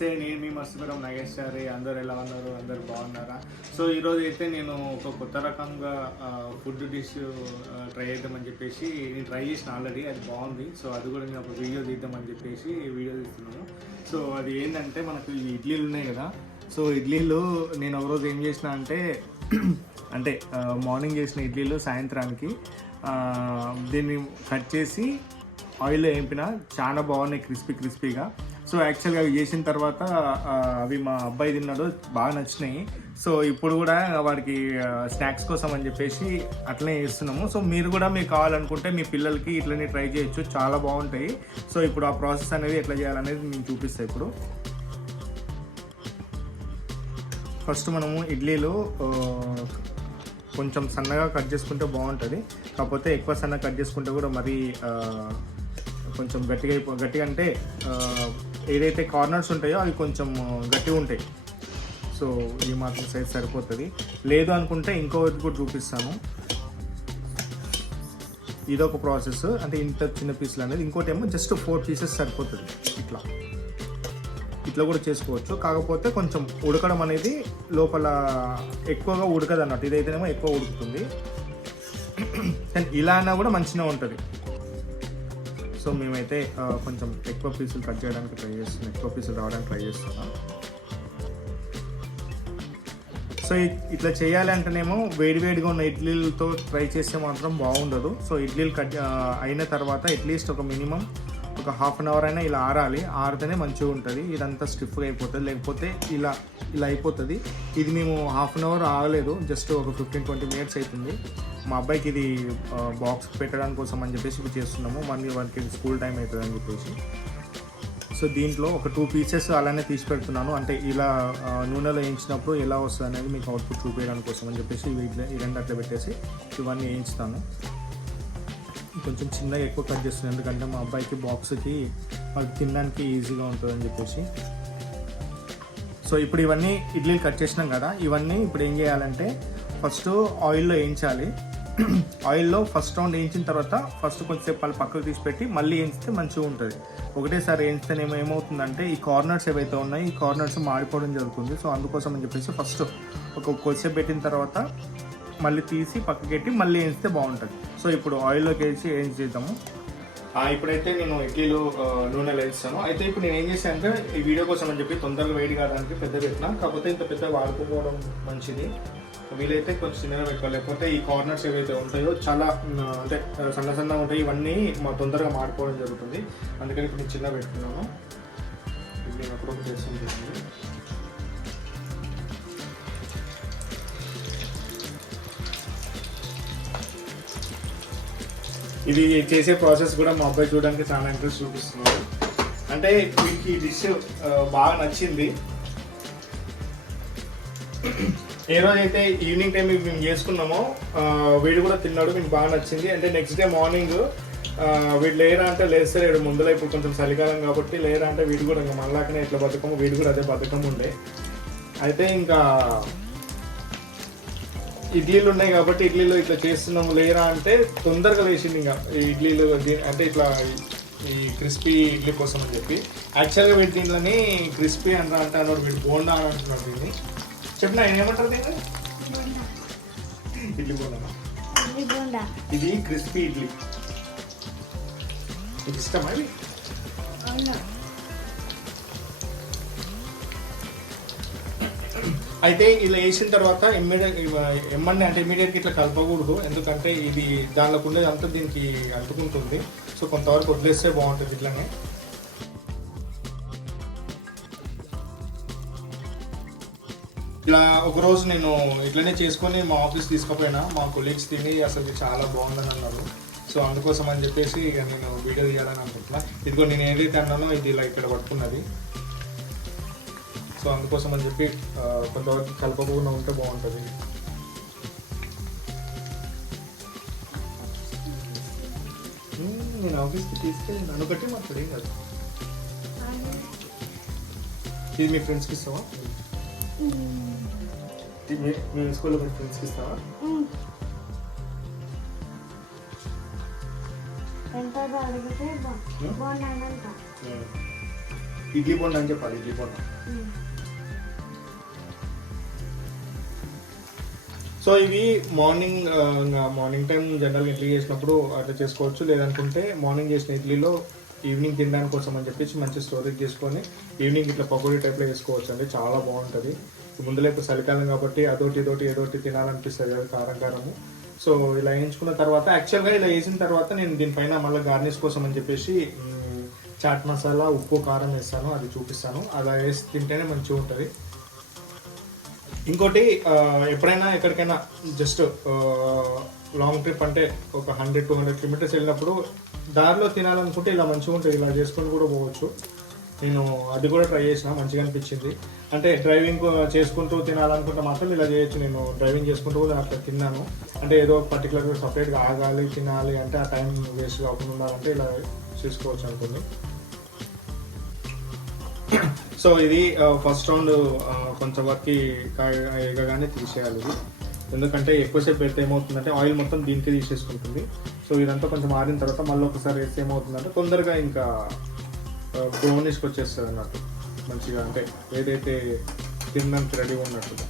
నమస్తే, నేను మీ మస్తుపురం నగేష్ గారి. అందరు ఎలా ఉన్నారు? అందరు బాగున్నారా? సో ఈరోజు అయితే నేను ఒక కొత్త రకంగా ఫుడ్ డిష్ ట్రై చేద్దామని చెప్పేసి నేను ట్రై చేసిన ఆల్రెడీ, అది బాగుంది. సో అది కూడా నేను ఒక వీడియో తీద్దామని చెప్పేసి వీడియో తీస్తున్నాను. సో అది ఏంటంటే మనకు ఈ ఇడ్లీలు ఉన్నాయి కదా. సో ఇడ్లీలు నేను ఒకరోజు ఏం చేసిన అంటే మార్నింగ్ చేసిన ఇడ్లీలు సాయంత్రానికి దీన్ని కట్ చేసి ఆయిల్లో వేపిన, చాలా బాగున్నాయి క్రిస్పీగా. సో యాక్చువల్గా అవి చేసిన తర్వాత అవి మా అబ్బాయి తిన్నాడు, బాగా నచ్చినాయి. సో ఇప్పుడు కూడా వాడికి స్నాక్స్ కోసం అని చెప్పేసి అట్లనే చేస్తున్నాము. సో మీరు కూడా మీకు కావాలనుకుంటే మీ పిల్లలకి ఇట్లనే ట్రై చేయొచ్చు, చాలా బాగుంటాయి. సో ఇప్పుడు ఆ ప్రాసెస్ అనేది ఎట్లా చేయాలనేది నేను చూపిస్తాను. ఇప్పుడు ఫస్ట్ మనము ఇడ్లీలు కొంచెం సన్నగా కట్ చేసుకుంటే బాగుంటుంది. కాకపోతే ఎక్కువ సన్నగా కట్ చేసుకుంటే కూడా మరీ కొంచెం గట్టిగా అంటే ఏదైతే కార్నర్స్ ఉంటాయో అవి కొంచెం గట్టిగా ఉంటాయి. సో ఈ మాత్రం సైజ్ సరిపోతుంది. లేదు అనుకుంటే ఇంకోటి కూడా చూపిస్తాను. ఇదొక ప్రాసెస్, అంటే ఇంత చిన్న పీసులు అనేది. ఇంకోటి ఏమో జస్ట్ 4 పీసెస్ సరిపోతుంది. ఇట్లా కూడా చేసుకోవచ్చు. కాకపోతే కొంచెం ఉడకడం అనేది లోపల ఎక్కువగా ఉడకదు అన్నట్టు. ఇదైతేనేమో ఎక్కువ ఉడుకుతుంది, కానీ ఇలా అన్నా కూడా మంచిగా ఉంటుంది. సో మేమైతే కొంచెం ఎక్కువ పీసులు కట్ చేయడానికి ట్రై చేస్తున్నాం, ఎక్కువ పీసులు రావడానికి ట్రై చేస్తున్నాం. సో ఇట్లా చేయాలి అంటేనేమో వేడివేడిగా ఉన్న ఇడ్లీలతో ట్రై చేస్తే మాత్రం బాగుండదు. సో ఇడ్లీలు కట్ అయిన తర్వాత అట్లీస్ట్ ఒక మినిమం ఒక హాఫ్ అన్ అవర్ అయినా ఇలా ఆరాలి. ఆరితేనే మంచిగా ఉంటుంది. ఇదంతా స్టిఫ్గా అయిపోతుంది, లేకపోతే ఇలా అయిపోతుంది. ఇది మేము హాఫ్ అన్ అవర్ ఆగలేదు, జస్ట్ ఒక 15-20 మినిట్స్ అవుతుంది. మా అబ్బాయికి ఇది బాక్స్ పెట్టడానికి కోసం అని చెప్పేసి ఇప్పుడు చేస్తున్నాము. వానికి స్కూల్ టైం అవుతుంది అని చెప్పేసి. సో దీంట్లో ఒక 2 పీసెస్ అలానే తీసి పెడుతున్నాను. అంటే ఇలా నూనెలో వేయించినప్పుడు ఎలా వస్తుంది అనేది మీకు అవుట్పుట్ చూపించడానికి కోసం అని చెప్పేసి ఈ రెండు అట్లా పెట్టేసి ఇవన్నీ వేయించుతాను. కొంచెం చిన్నగా ఎక్కువ కట్ చేస్తున్నాను, ఎందుకంటే మా అబ్బాయికి బాక్స్కి అది తినడానికి ఈజీగా ఉంటుందని చెప్పేసి. సో ఇప్పుడు ఇవన్నీ ఇడ్లీలు కట్ చేసినాం కదా, ఇవన్నీ ఇప్పుడు ఏం చేయాలంటే ఫస్ట్ ఆయిల్లో వేయించాలి. ఆయిల్లో ఫస్ట్ రౌండ్ వేయించిన తర్వాత ఫస్ట్ కొంచెంసేపు వాళ్ళు పక్కకు తీసి పెట్టి మళ్ళీ వేయించితే మంచిగా ఉంటుంది. ఒకటేసారి వేయించితేనేమో ఏమవుతుందంటే ఈ కార్నర్స్ ఏవైతే ఉన్నాయో ఈ కార్నర్స్ మాడిపోవడం జరుగుతుంది. సో అందుకోసం అని చెప్పేసి ఫస్ట్ కొద్దిసేపు పెట్టిన తర్వాత మళ్ళీ తీసి పక్కకి పెట్టి మళ్ళీ వేయిస్తే బాగుంటుంది. సో ఇప్పుడు ఆయిల్లోకి వేసి వేయించేద్దాము. ఇప్పుడైతే నేను ఇడ్లీలు నూనెలో వేస్తాను. అయితే ఇప్పుడు నేను ఏం చేశాను అంటే ఈ వీడియో కోసం అని చెప్పి తొందరగా వేడి కావడానికి పెద్ద పెట్టినా. కాకపోతే ఇంత పెద్ద వాడుకోవడం మంచిది. వీలైతే కొంచెం చిన్నగా పెట్టుకోవాలి, లేకపోతే ఈ కార్నర్స్ ఏవైతే ఉంటాయో చాలా అంటే సన్నగా ఉంటాయి, ఇవన్నీ తొందరగా మాడిపోవడం జరుగుతుంది. అందుకని ఇప్పుడు నేను చిన్నగా పెట్టుకున్నాను. నేను అప్పుడు చేస్తుంది. ఇది చేసే ప్రాసెస్ కూడా మా అబ్బాయి చూడడానికి చాలా ఇంట్రెస్ట్ చూపిస్తున్నారు. అంటే వీడికి ఈ డిష్ బాగా నచ్చింది. ఏ రోజైతే ఈవినింగ్ టైం మేము చేసుకున్నామో వీడు కూడా తిన్నాడు, మీకు బాగా నచ్చింది. అంటే నెక్స్ట్ డే మార్నింగ్ వీడు లేరా అంటే లేస్తాడు ముందులో. ఇప్పుడు కొంచెం చలికాలం కాబట్టి లేరా అంటే వీడు కూడా ఇంకా మళ్ళాకనే ఇట్లా బతుకము, వీడు కూడా అదే బతుకం ఉండే. అయితే ఇంకా ఇడ్లీలు ఉన్నాయి కాబట్టి ఇడ్లీలు ఇట్లా చేస్తున్నాము లేరా అంటే తొందరగా లేచింది. ఇంకా ఈ ఇడ్లీలు అంటే ఇట్లా ఈ క్రిస్పీ ఇడ్లీ కోసం అని చెప్పి. యాక్చువల్గా వీటి దీంట్లోని క్రిస్పీ అంటే అన్నాడు, వీడు బోండా అని అంటున్నాడు. దీన్ని చెప్పిన ఆయన ఏమంటారు దీన్ని? ఇడ్లీ బోండా. ఇది క్రిస్పీ ఇడ్లీ. మీకు ఇష్టమా ఇది? అయితే ఇలా వేసిన తర్వాత ఇమ్మీడియట్గా ఇట్లా కలపకూడదు, ఎందుకంటే ఇది దానిలోకి ఉండేది అంతా దీనికి అంటుకుంటుంది. సో కొంతవరకు వదిలేస్తే బాగుంటుంది. ఇట్లానే ఇలా ఒకరోజు నేను ఇట్లనే చేసుకొని మా ఆఫీస్ తీసుకుపోయినా, మా కొలీగ్స్ తిని అసలు చాలా బాగుందని అన్నారు. సో అందుకోసం అని చెప్పేసి ఇక నేను వీడియో తీయాలని అనుకుంటున్నా. ఇదిగో నేను ఏదైతే అన్నానో ఇది ఇలా ఇక్కడ పట్టుకున్నది. సో అందుకోసం అని చెప్పి కొంతవరకు కలపకుండా ఉంటే బాగుంటుంది. నేను ఆఫీస్కి తీసుకెళ్ళి నన్ను బట్టి మాట్లాడేం కాదు. ఇది మీ ఫ్రెండ్స్కి ఇస్తావా? మీ స్కూల్లో మీ ఫ్రెండ్స్కి ఇస్తావా? ఇడ్లీ బోండా అని చెప్పాలి, ఇడ్లీ బోండా. సో ఇవి మార్నింగ్ టైం జనరల్గా ఇడ్లీ చేసినప్పుడు అట్లా చేసుకోవచ్చు. లేదనుకుంటే మార్నింగ్ చేసిన ఇడ్లీలో ఈవినింగ్ తినడానికి కోసం అని చెప్పేసి మంచి స్టోరేజ్ చేసుకొని ఈవినింగ్ ఇట్లా పకోడీ టైప్లో వేసుకోవచ్చు అండి. చాలా బాగుంటుంది. ముందులో ఇప్పుడు చలికాలం కాబట్టి ఏదోటి తినాలనిపిస్తుంది అది కారము. సో ఇలా వేయించుకున్న తర్వాత యాక్చువల్గా ఇలా వేసిన తర్వాత నేను దీనిపైన మళ్ళీ గార్నిష్ కోసం అని చెప్పేసి చాట్ మసాలా, ఉప్పు, కారం వేస్తాను, అది చూపిస్తాను. అలా వేసి తింటేనే మంచిగా ఉంటుంది. ఇంకోటి ఎప్పుడైనా ఎక్కడికైనా జస్ట్ లాంగ్ ట్రిప్ అంటే ఒక 100-200 కిలోమీటర్స్ వెళ్ళినప్పుడు దారిలో తినాలనుకుంటే ఇలా మంచిగా ఉంటుంది. ఇలా చేసుకొని కూడా పోవచ్చు. నేను అది కూడా ట్రై చేసిన, మంచిగా అనిపించింది. అంటే డ్రైవింగ్ చేసుకుంటూ తినాలనుకుంటే మాత్రం ఇలా చేయొచ్చు. నేను డ్రైవింగ్ చేసుకుంటూ కూడా అట్లా తిన్నాను. అంటే ఏదో పర్టికులర్గా సపరేట్గా ఆగాలి తినాలి అంటే ఆ టైం వేస్ట్ కాకుండా ఉండాలంటే ఇలా చేసుకోవచ్చు అనుకుంది. సో ఇది ఫస్ట్ రౌండ్ కొంచెం వరకు ఎగగానే తీసేయాలి ఇది. ఎందుకంటే ఎక్కువసేపు పెడితే ఏమవుతుందంటే ఆయిల్ మొత్తం దీనికి తీసేసుకుంటుంది. సో ఇదంతా కొంచెం ఆరిన తర్వాత మళ్ళీ ఒకసారి వేస్తే ఏమవుతుందంటే తొందరగా ఇంకా బ్రౌనిష్కి వచ్చేస్తుంది అన్నట్టు మంచిగా. అంటే ఏదైతే తినడానికి రెడీగా ఉన్నట్టుగా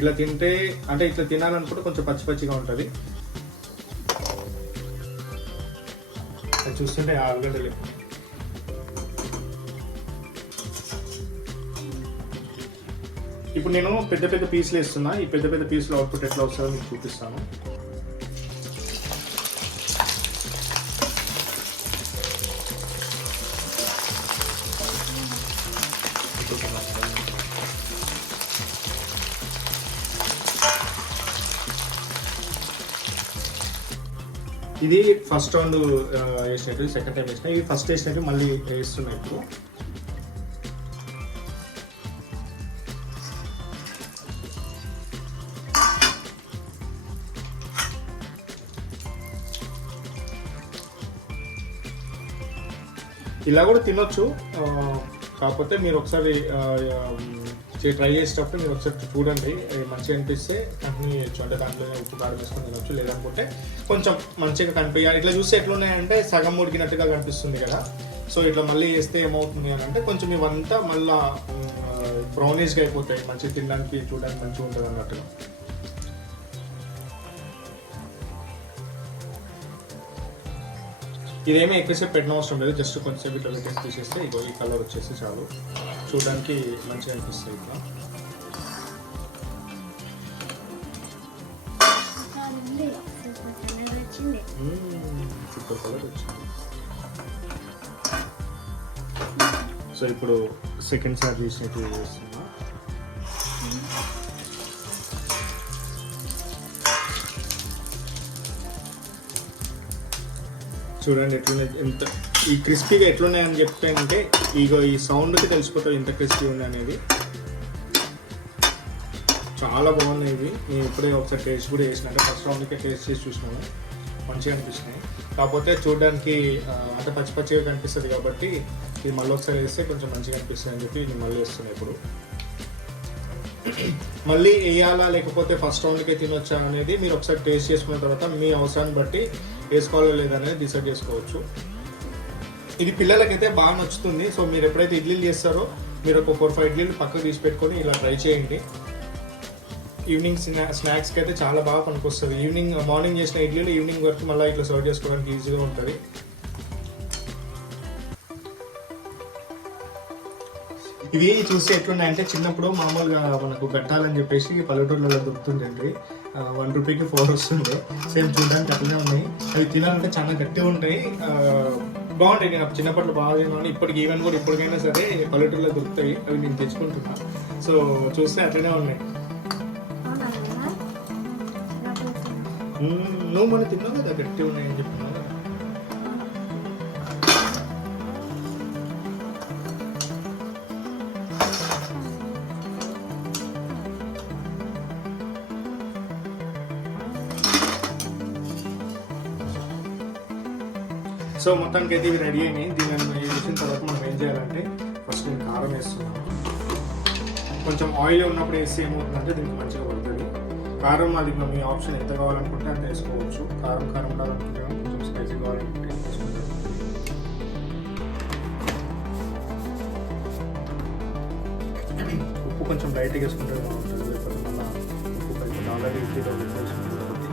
ఇలా తింటే అంటే ఇట్లా తినాలనుకుంటే కొంచెం పచ్చిగా ఉంటుంది. అది చూస్తుంటే ఆలుగడ్డలే. ఇప్పుడు నేను పెద్ద పీసులు వేస్తున్నా. ఈ పెద్ద పీసులు అవుట్పుట్ ఎట్లా వస్తుందో మీకు చూపిస్తాను. ఇది ఫస్ట్ రౌండ్ వేసినట్టు, సెకండ్ టైం వేసిన. ఇవి ఫస్ట్ వేసినట్టు మళ్ళీ వేస్తున్నాయి. ఇప్పుడు ఇలా కూడా తినొచ్చు. కాకపోతే మీరు ఒకసారి ట్రై చేసేటప్పుడు మీరు ఒకసారి చూడండి, మంచిగా అనిపిస్తే కంటిన్యూ చేయొచ్చు. అంటే దాంట్లోనే ఉప్పు కారం వేసుకొని తినొచ్చు. లేదనుకుంటే కొంచెం మంచిగా కనిపించాలి. ఇట్లా చూస్తే ఎట్లున్నాయంటే సగం ఉడికినట్టుగా కనిపిస్తుంది కదా. సో ఇట్లా మళ్ళీ వేస్తే ఏమవుతుంది అని అంటే కొంచెం ఇవంతా మళ్ళీ బ్రౌనిష్గా అయిపోతాయి. మంచిగా తినడానికి చూడడానికి మంచిగా ఉంటుంది అన్నట్టుగా. ఇదేమీ ఎక్కువసేపు పెట్టిన అవసరం లేదు. జస్ట్ కొంచెంసేపు ఇట్లా పెట్టేసి తీసేస్తే ఇగో ఈ కలర్ వచ్చేసి చాలు. చూడడానికి మంచిగా అనిపిస్తుంది. ఇట్లా సూపర్ కలర్ వచ్చింది. సో ఇప్పుడు సెకండ్ సారి తీసినట్టు చేస్తున్నా. చూడండి ఎట్లున్నాయి, ఎంత ఈ క్రిస్పీగా ఎట్లున్నాయని చెప్తే అంటే ఇగో ఈ సౌండ్కి తెలిసిపోతుంది ఎంత క్రిస్పీ ఉంది అనేది. చాలా బాగున్నాయి ఇవి. నేను ఇప్పుడే ఒకసారి టేస్ట్ కూడా చేసిన, అంటే ఫస్ట్ రౌండ్కే టేస్ట్ చేసి చూసినాను, మంచిగా అనిపిస్తున్నాయి. కాకపోతే చూడడానికి అంటే పచ్చిగా కనిపిస్తుంది కాబట్టి ఇది మళ్ళీ ఒకసారి వేస్తే కొంచెం మంచిగా అనిపిస్తుంది అని చెప్పి నేను మళ్ళీ వేస్తున్నాను. ఇప్పుడు మళ్ళీ వేయాలా లేకపోతే ఫస్ట్ రౌండ్కే తినొచ్చా అనేది మీరు ఒకసారి టేస్ట్ చేసుకున్న తర్వాత మీ అవసరాన్ని బట్టి వేసుకోవాలో లేదనేది డిసైడ్ చేసుకోవచ్చు. ఇది పిల్లలకైతే బాగా నచ్చుతుంది. సో మీరు ఎప్పుడైతే ఇడ్లీలు చేస్తారో మీరు ఒక 4-5 ఇడ్లీలు పక్కకు తీసి పెట్టుకొని ఇలా ట్రై చేయండి. ఈవినింగ్ స్నాక్స్కి అయితే చాలా బాగా పనికొస్తుంది. మార్నింగ్ చేసిన ఇడ్లీలు ఈవినింగ్ వరకు మళ్ళీ ఇట్లా సర్వ్ చేసుకోవడానికి ఈజీగా ఉంటుంది. ఇవి చూస్తే ఎట్లున్నాయంటే చిన్నప్పుడు మామూలుగా మనకు గట్టాలని చెప్పేసి పల్లెటూర్లలో దొరుకుతుందండి. 1 రూపీకి 4 వస్తుండే. సేమ్ చూడడానికి అట్లనే ఉన్నాయి. అవి తినాలంటే చాలా గట్టిగా ఉంటాయి, బాగుంటాయి. నేను చిన్నప్పట్లో బాగా తిన్నాను. ఇప్పటికి ఈవెన్ కూడా ఇప్పటికైనా సరే పల్లెటూరులో దొరుకుతాయి. అవి నేను తెచ్చుకుంటున్నా. సో చూస్తే అట్లనే ఉన్నాయి. నువ్వు మనం తిన్నావు కదా గట్టిగా ఉన్నాయని చెప్పినా. సో మొత్తానికి అయితే ఇవి రెడీ అయినాయి. దీన్ని వేసిన తర్వాత మనం ఏం చేయాలంటే ఫస్ట్ నేను కారం వేస్తున్నాను. కొంచెం ఆయిల్ ఉన్నప్పుడు వేస్తే ఏమవుతుందంటే దీనికి మంచిగా పడుతుంది. కారం అది మీ ఆప్షన్ ఎంత కావాలనుకుంటే అంత వేసుకోవచ్చు. కారం ఉండాలనుకుంటే కొంచెం స్పైసీ కావాలనుకుంటే వేసుకుంటాం. ఉప్పు కొంచెం లైట్గా వేసుకుంటే బాగుంటుంది, లేకపోతే మళ్ళీ ఉప్పు అయిపోతుంది. ఆల్రెడీ ఇడ్లీలో ఉప్పు వేసుకుంటుంది కాబట్టి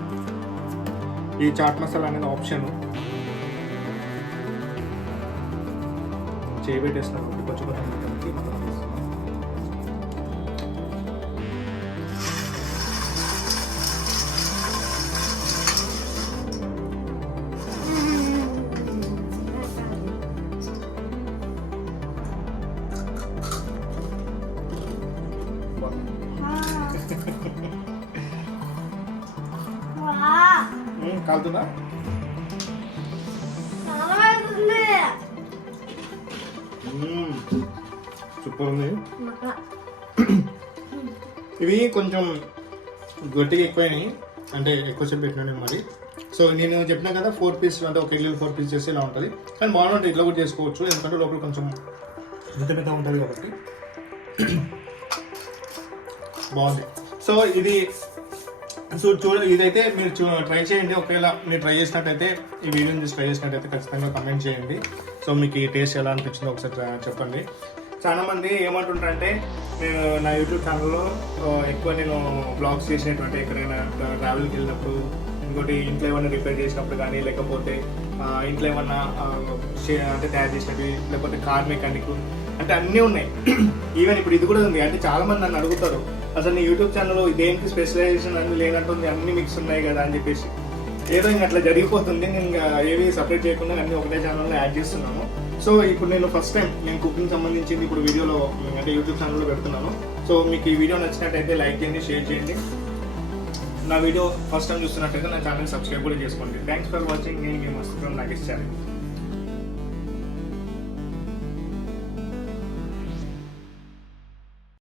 ఈ చాట్ మసాలా అనేది ఆప్షన్. చేయబెట్టేస్తున్నాం కాబట్టి కొంచెం కొంచెం కాలుతుందా? సూపర్ ఉంది. ఇవి కొంచెం గట్టిగా ఎక్కువైనాయి, అంటే ఎక్కువసేపు పెట్టినా మరి. సో నేను చెప్పినా కదా 4 పీస్ అంటే ఒక ఇడ్లీ 4 పీస్ చేస్తే ఇలా ఉంటుంది, కానీ బాగుంటుంది. ఇట్లా కూడా చేసుకోవచ్చు, ఎందుకంటే లోపల కొంచెం ఇంత పెద్ద ఉంటుంది కాబట్టి బాగుంది. సో ఇది ఇదైతే మీరు ట్రై చేయండి. ఒకవేళ మీరు ట్రై చేసినట్టయితే, ఈ వీడియోని చూసి ట్రై చేసినట్టయితే ఖచ్చితంగా కమెంట్ చేయండి. సో మీకు ఈ టేస్ట్ ఎలా అనిపించిందో ఒకసారి చెప్పండి. చాలా మంది ఏమంటుంటారంటే, నేను నా యూట్యూబ్ ఛానల్లో ఎక్కువ నేను బ్లాగ్స్ చేసినటువంటి ఎక్కడైనా ట్రావెల్కి వెళ్ళినప్పుడు, ఇంకోటి ఇంట్లో ఏమైనా రిపేర్ చేసినప్పుడు కానీ, లేకపోతే ఇంట్లో ఏమన్నా అంటే తయారు చేసినవి, లేకపోతే కార్ మెకానిక్, అంటే అన్నీ ఉన్నాయి. ఈవెన్ ఇప్పుడు ఇది కూడా ఉంది. అంటే చాలా మంది నన్ను అడుగుతారు, అసలు నీ యూట్యూబ్ ఛానల్లో దేనికి స్పెషలైజేషన్ అన్ని లేనట్టుంది, అన్ని మిక్స్ ఉన్నాయి కదా అని చెప్పేసి. ఏదో ఇంకా అట్లా జరిగిపోతుంది. నేను ఇంకా ఏవి సపరేట్ చేయకుండా అన్ని ఒకటే ఛానల్లో యాడ్ చేస్తున్నాను. సో ఇప్పుడు నేను ఫస్ట్ టైం నేను కుకింగ్ సంబంధించింది ఇప్పుడు వీడియోలో అంటే యూట్యూబ్ ఛానల్లో పెడుతున్నాను. సో మీకు ఈ వీడియో నచ్చినట్టయితే లైక్ చేయండి, షేర్ చేయండి. నా వీడియో ఫస్ట్ టైం చూస్తున్నట్టయితే నా ఛానల్ సబ్స్క్రైబ్ కూడా చేసుకోండి. Thanks for watching. నేను మీ మస్తు నాగేష్ ఛానల్.